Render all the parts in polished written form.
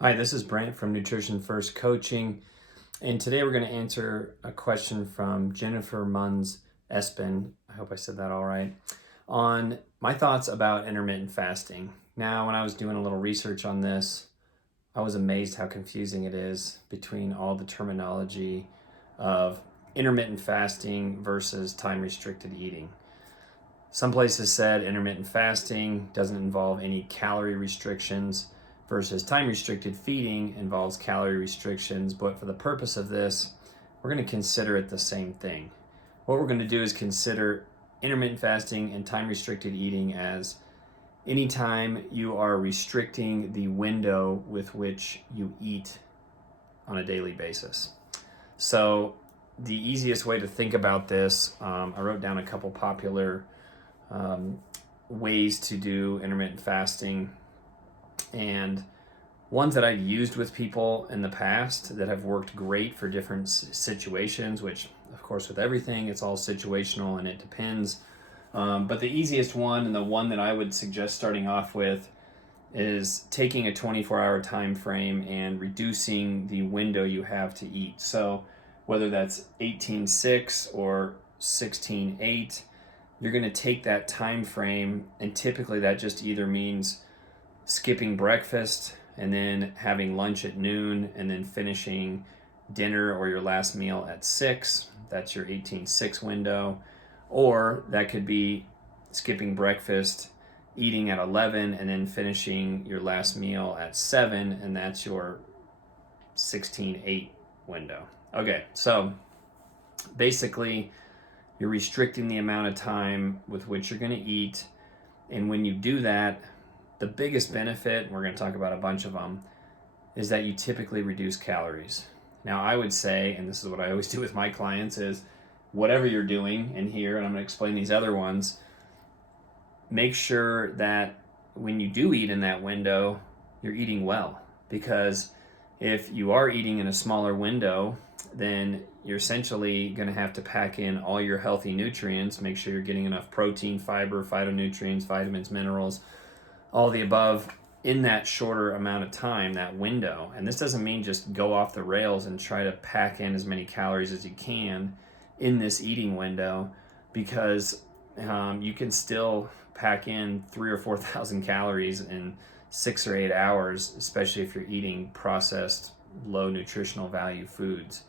Hi, this is Brent from Nutrition First Coaching, and today we're going to answer a question from Jennifer Munns Espin. I hope I said that all right. On my thoughts about intermittent fasting. Now, when I was doing a little research on this, I was amazed how confusing it is between all the terminology of intermittent fasting versus time restricted eating. Some places said intermittent fasting doesn't involve any calorie restrictions versus time restricted feeding involves calorie restrictions, but for the purpose of this, we're going to consider it the same thing. What we're going to do is consider intermittent fasting and time restricted eating as anytime you are restricting the window with which you eat on a daily basis. So, the easiest way to think about this, I wrote down a couple popular ways to do intermittent fasting, and ones that I've used with people in the past that have worked great for different situations, which of course with everything it's all situational and it depends, but the easiest one and the one that I would suggest starting off with is taking a 24-hour time frame and reducing the window you have to eat. So whether that's 18:6 or 16:8, you're going to take that time frame, and typically that just either means skipping breakfast and then having lunch at noon and then finishing dinner or your last meal at 6. That's your 18:6 window. Or that could be skipping breakfast, eating at 11, and then finishing your last meal at 7, and that's your 16:8 window. Okay, so basically you're restricting the amount of time with which you're going to eat, and when you do that, the biggest benefit, and we're going to talk about a bunch of them, is that you typically reduce calories. Now, I would say, and this is what I always do with my clients, is whatever you're doing in here, and I'm going to explain these other ones, make sure that when you do eat in that window, you're eating well. Because if you are eating in a smaller window, then you're essentially going to have to pack in all your healthy nutrients, make sure you're getting enough protein, fiber, phytonutrients, vitamins, minerals, all the above in that shorter amount of time, that window. And this doesn't mean just go off the rails and try to pack in as many calories as you can in this eating window, because you can still pack in 3,000 or 4,000 calories in 6 or 8 hours, especially if you're eating processed, low nutritional value foods.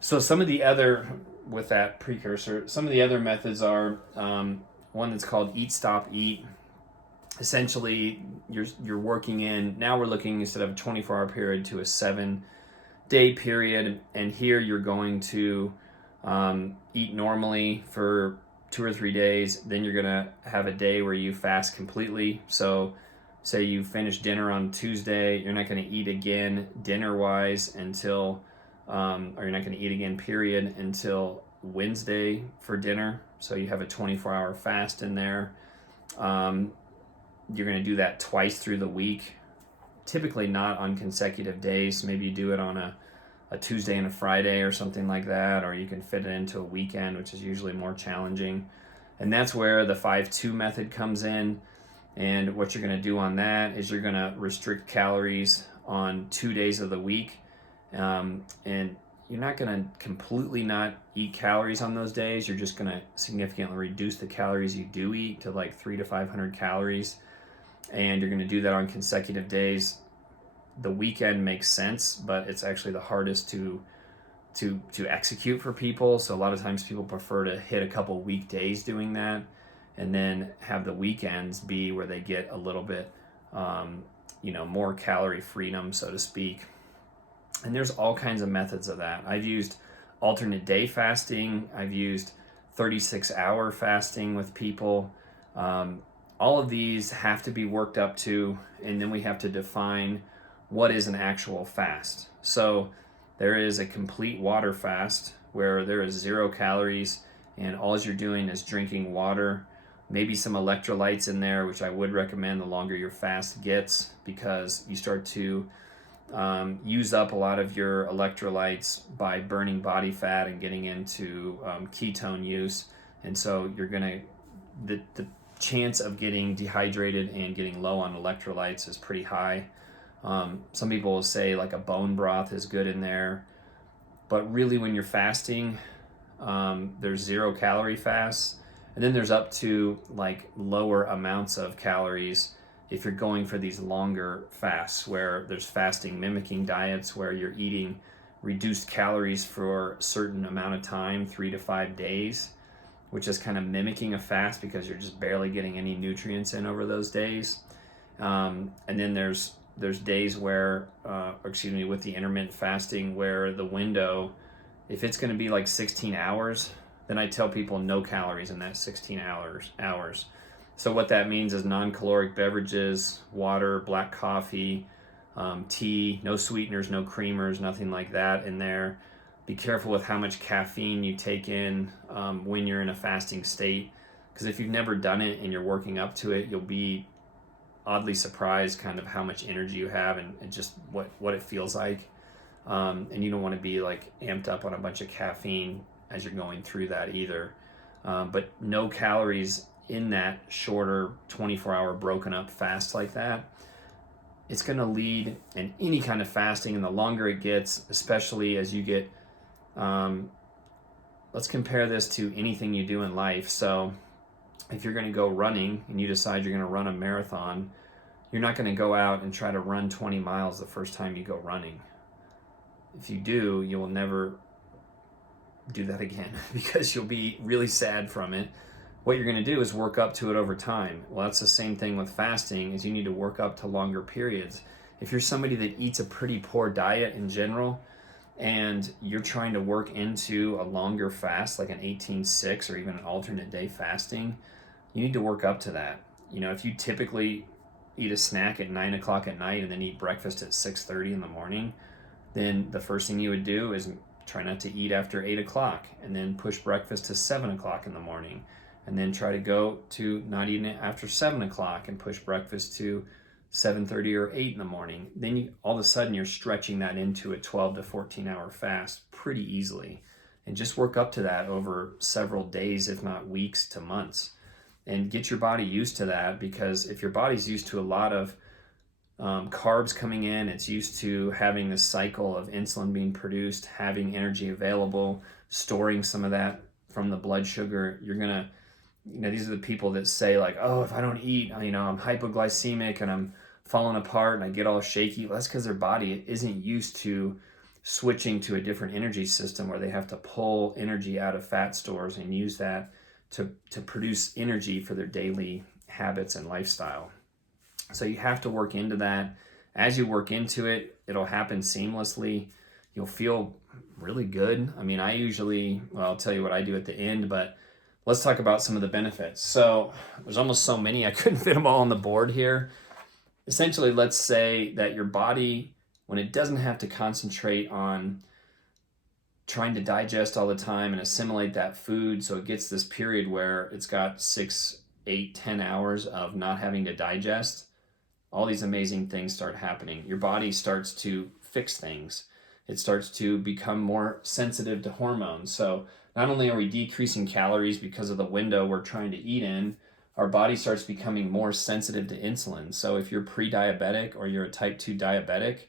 So some of the other, with that precursor, some of the other methods are one that's called Eat, Stop, Eat. Essentially, you're working in, now we're looking instead of a 24-hour period to a 7-day period, and here you're going to eat normally for 2 or 3 days, then you're gonna have a day where you fast completely. So say you finish dinner on Tuesday, you're not gonna eat again dinner-wise until, or you're not gonna eat again period until Wednesday for dinner. So you have a 24-hour fast in there. You're going to do that twice through the week, typically not on consecutive days. Maybe you do it on a Tuesday and a Friday or something like that, or you can fit it into a weekend, which is usually more challenging. And that's where the 5-2 method comes in. And what you're going to do on that is you're going to restrict calories on 2 days of the week. And you're not going to completely not eat calories on those days. You're just going to significantly reduce the calories you do eat to like 300 to 500 calories. And you're going to do that on consecutive days. The weekend makes sense, but it's actually the hardest to execute for people. So a lot of times people prefer to hit a couple weekdays doing that, and then have the weekends be where they get a little bit, more calorie freedom, so to speak. And there's all kinds of methods of that. I've used alternate day fasting. I've used 36-hour fasting with people. All of these have to be worked up to, and then we have to define what is an actual fast. So there is a complete water fast where there is 0 calories and all you're doing is drinking water, maybe some electrolytes in there, which I would recommend the longer your fast gets, because you start to use up a lot of your electrolytes by burning body fat and getting into ketone use. And so you're going to, the chance of getting dehydrated and getting low on electrolytes is pretty high. Some people will say like a bone broth is good in there, but really when you're fasting, there's 0 calorie fasts, and then there's up to like lower amounts of calories if you're going for these longer fasts, where there's fasting mimicking diets where you're eating reduced calories for a certain amount of time, 3 to 5 days, which is kind of mimicking a fast because you're just barely getting any nutrients in over those days. And then there's days where, with the intermittent fasting, where the window, if it's going to be like 16 hours, then I tell people no calories in that 16 hours. So what that means is non-caloric beverages, water, black coffee, tea, no sweeteners, no creamers, nothing like that in there. Be careful with how much caffeine you take in when you're in a fasting state, because if you've never done it and you're working up to it, you'll be oddly surprised kind of how much energy you have and just what it feels like. And you don't want to be like amped up on a bunch of caffeine as you're going through that either. But no calories in that shorter 24-hour broken up fast like that. It's going to lead in any kind of fasting, and the longer it gets, especially as you get, let's compare this to anything you do in life. So if you're going to go running and you decide you're going to run a marathon, you're not going to go out and try to run 20 miles the first time you go running. If you do, you will never do that again because you'll be really sad from it. What you're going to do is work up to it over time. Well, that's the same thing with fasting, is you need to work up to longer periods. If you're somebody that eats a pretty poor diet in general, and you're trying to work into a longer fast, like an 18-6 or even an alternate day fasting, you need to work up to that. If you typically eat a snack at 9 o'clock at night and then eat breakfast at 6:30 in the morning, then the first thing you would do is try not to eat after 8 o'clock, and then push breakfast to 7 o'clock in the morning, and then try to go to not eating it after 7 o'clock and push breakfast to 7:30 or 8 in the morning. Then all of a sudden you're stretching that into a 12 to 14 hour fast pretty easily, and just work up to that over several days, if not weeks to months, and get your body used to that. Because if your body's used to a lot of carbs coming in, it's used to having this cycle of insulin being produced, having energy available, storing some of that from the blood sugar, you're gonna, these are the people that say like, oh, if I don't eat, I'm hypoglycemic and I'm falling apart and I get all shaky. Well, that's because their body isn't used to switching to a different energy system where they have to pull energy out of fat stores and use that to produce energy for their daily habits and lifestyle. So you have to work into that. As you work into it, it'll happen seamlessly. You'll feel really good. I'll tell you what I do at the end, but let's talk about some of the benefits. So there's almost so many, I couldn't fit them all on the board here. Essentially, let's say that your body, when it doesn't have to concentrate on trying to digest all the time and assimilate that food, so it gets this period where it's got 6, 8, 10 hours of not having to digest, all these amazing things start happening. Your body starts to fix things. It starts to become more sensitive to hormones. So not only are we decreasing calories because of the window we're trying to eat in, our body starts becoming more sensitive to insulin. So if you're pre-diabetic or you're a type 2 diabetic,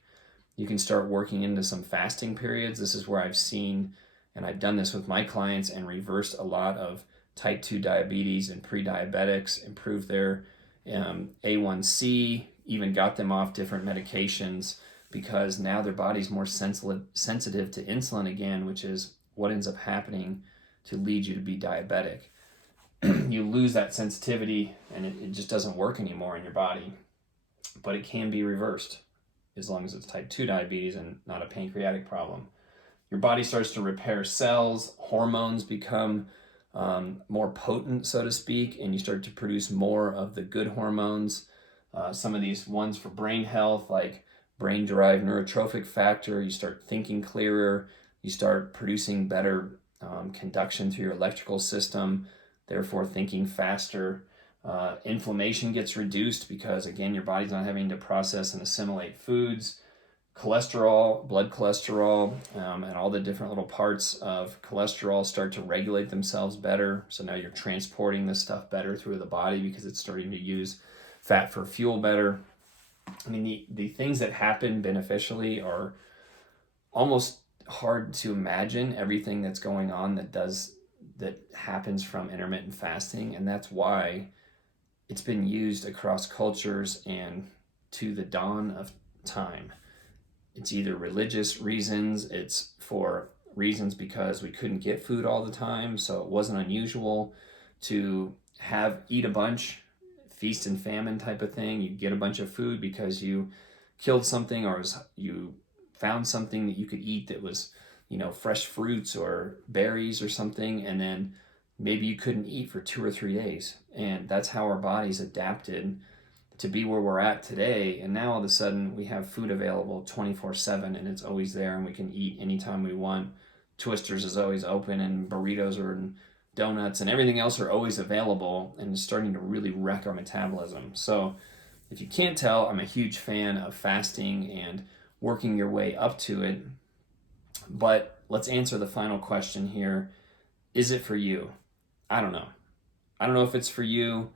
you can start working into some fasting periods. This is where I've seen, and I've done this with my clients, and reversed a lot of type 2 diabetes and pre-diabetics, improved their A1C, even got them off different medications, because now their body's more sensitive to insulin again, which is what ends up happening to lead you to be diabetic. You lose that sensitivity and it just doesn't work anymore in your body. But it can be reversed as long as it's type 2 diabetes and not a pancreatic problem. Your body starts to repair cells, hormones become more potent, so to speak, and you start to produce more of the good hormones. Some of these ones for brain health, like brain-derived neurotrophic factor, you start thinking clearer, you start producing better conduction through your electrical system, therefore thinking faster. Inflammation gets reduced because, again, your body's not having to process and assimilate foods. Cholesterol, blood cholesterol, and all the different little parts of cholesterol start to regulate themselves better. So now you're transporting this stuff better through the body because it's starting to use fat for fuel better. I mean, the things that happen beneficially are almost hard to imagine, everything that's going on that happens from intermittent fasting, and that's why it's been used across cultures and to the dawn of time. It's either religious reasons, it's for reasons because we couldn't get food all the time, so it wasn't unusual to have eat a bunch, feast and famine type of thing. You get a bunch of food because you killed something, or you found something that you could eat that was, fresh fruits or berries or something, and then maybe you couldn't eat for 2 or 3 days. And that's how our bodies adapted to be where we're at today. And now all of a sudden we have food available 24/7, and it's always there, and we can eat anytime we want. Twisters is always open, and burritos and donuts and everything else are always available, and it's starting to really wreck our metabolism. So if you can't tell, I'm a huge fan of fasting and working your way up to it. But let's answer the final question here. Is it for you? I don't know. I don't know if it's for you.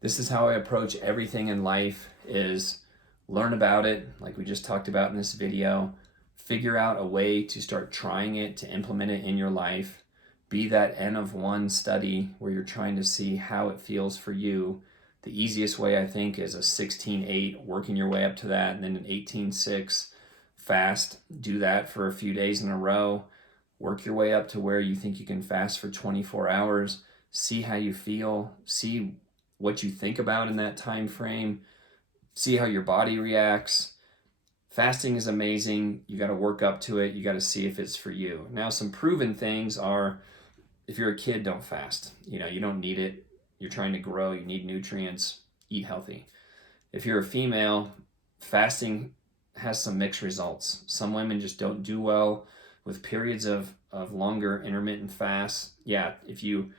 This is how I approach everything in life, is learn about it, like we just talked about in this video, figure out a way to start trying it, to implement it in your life, be that N of 1 study where you're trying to see how it feels for you. The easiest way, I think, is a 16-8, working your way up to that, and then an 18-6 fast. Do that for a few days in a row. Work your way up to where you think you can fast for 24 hours. See how you feel. See what you think about in that time frame. See how your body reacts. Fasting is amazing. You got to work up to it. You got to see if it's for you. Now, some proven things are, if you're a kid, don't fast. You don't need it. You're trying to grow. You need nutrients. Eat healthy. If you're a female, fasting has some mixed results. Some women just don't do well with periods of longer intermittent fasts. Yeah, if you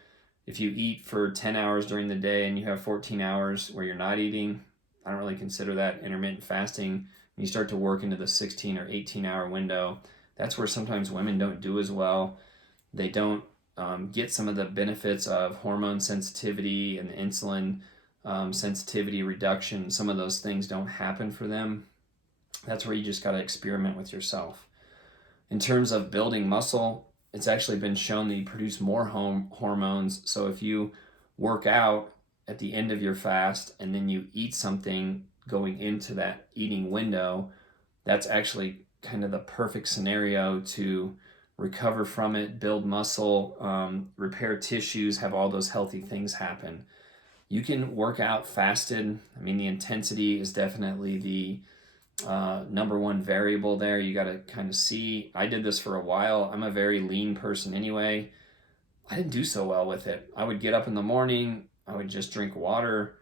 eat for 10 hours during the day and you have 14 hours where you're not eating, I don't really consider that intermittent fasting. When you start to work into the 16 or 18-hour window, that's where sometimes women don't do as well. They don't get some of the benefits of hormone sensitivity and insulin sensitivity reduction. Some of those things don't happen for them. That's where you just got to experiment with yourself. In terms of building muscle, it's actually been shown that you produce more hormones. So if you work out at the end of your fast and then you eat something going into that eating window, that's actually kind of the perfect scenario to recover from it, build muscle, repair tissues, have all those healthy things happen. You can work out fasted. I mean, the intensity is definitely the number one variable there. You got to kind of see. I did this for a while. I'm a very lean person anyway. I didn't do so well with it. I would get up in the morning, I would just drink water,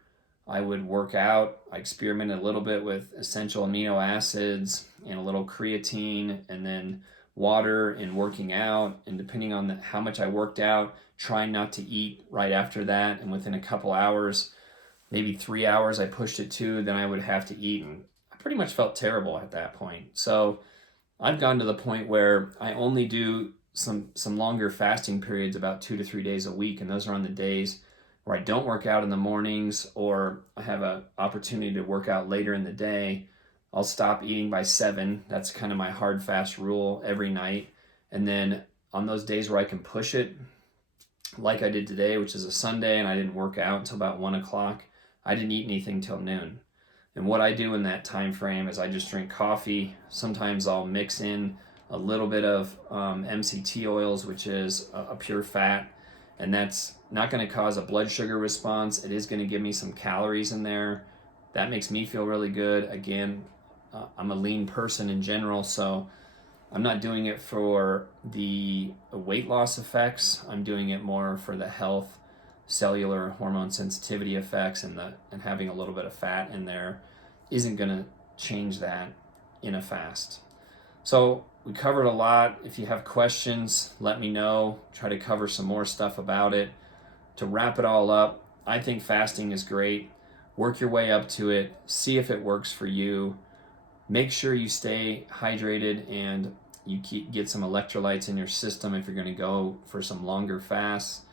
I would work out. I experimented a little bit with essential amino acids and a little creatine, and then water and working out. And depending on how much I worked out, trying not to eat right after that. And within a couple hours, maybe 3 hours, I pushed it to, then I would have to eat. And I pretty much felt terrible at that point. So I've gone to the point where I only do some longer fasting periods, about 2 to 3 days a week. And those are on the days where I don't work out in the mornings, or I have an opportunity to work out later in the day. I'll stop eating by 7. That's kind of my hard fast rule every night. And then on those days where I can push it, like I did today, which is a Sunday, and I didn't work out until about 1 o'clock, I didn't eat anything till noon. And what I do in that time frame is I just drink coffee. Sometimes I'll mix in a little bit of MCT oils, which is a pure fat, and that's not going to cause a blood sugar response. It is going to give me some calories in there. That makes me feel really good. Again, I'm a lean person in general, so I'm not doing it for the weight loss effects. I'm doing it more for the health, cellular, hormone sensitivity effects, and having a little bit of fat in there isn't going to change that in a fast. So we covered a lot. If you have questions, let me know. Try to cover some more stuff about it. To wrap it all up, I think fasting is great. Work your way up to it. See if it works for you. Make sure you stay hydrated and you get some electrolytes in your system if you're going to go for some longer fasts.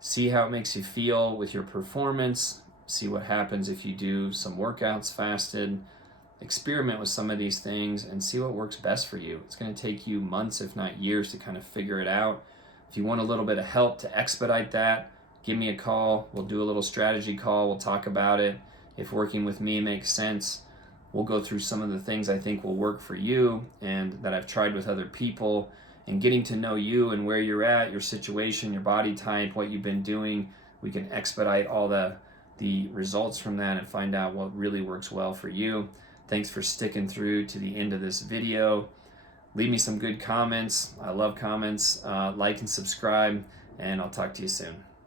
See how it makes you feel with your performance. See what happens if you do some workouts fasted. experiment with some of these things and see what works best for you. It's going to take you months, if not years, to kind of figure it out. If you want a little bit of help to expedite that, give me a call. We'll do a little strategy call. We'll talk about it. If working with me makes sense, we'll go through some of the things I think will work for you and that I've tried with other people. And getting to know you and where you're at, your situation, your body type, what you've been doing, we can expedite all the results from that and find out what really works well for you. Thanks for sticking through to the end of this video. Leave me some good comments. I love comments. Like and subscribe, and I'll talk to you soon.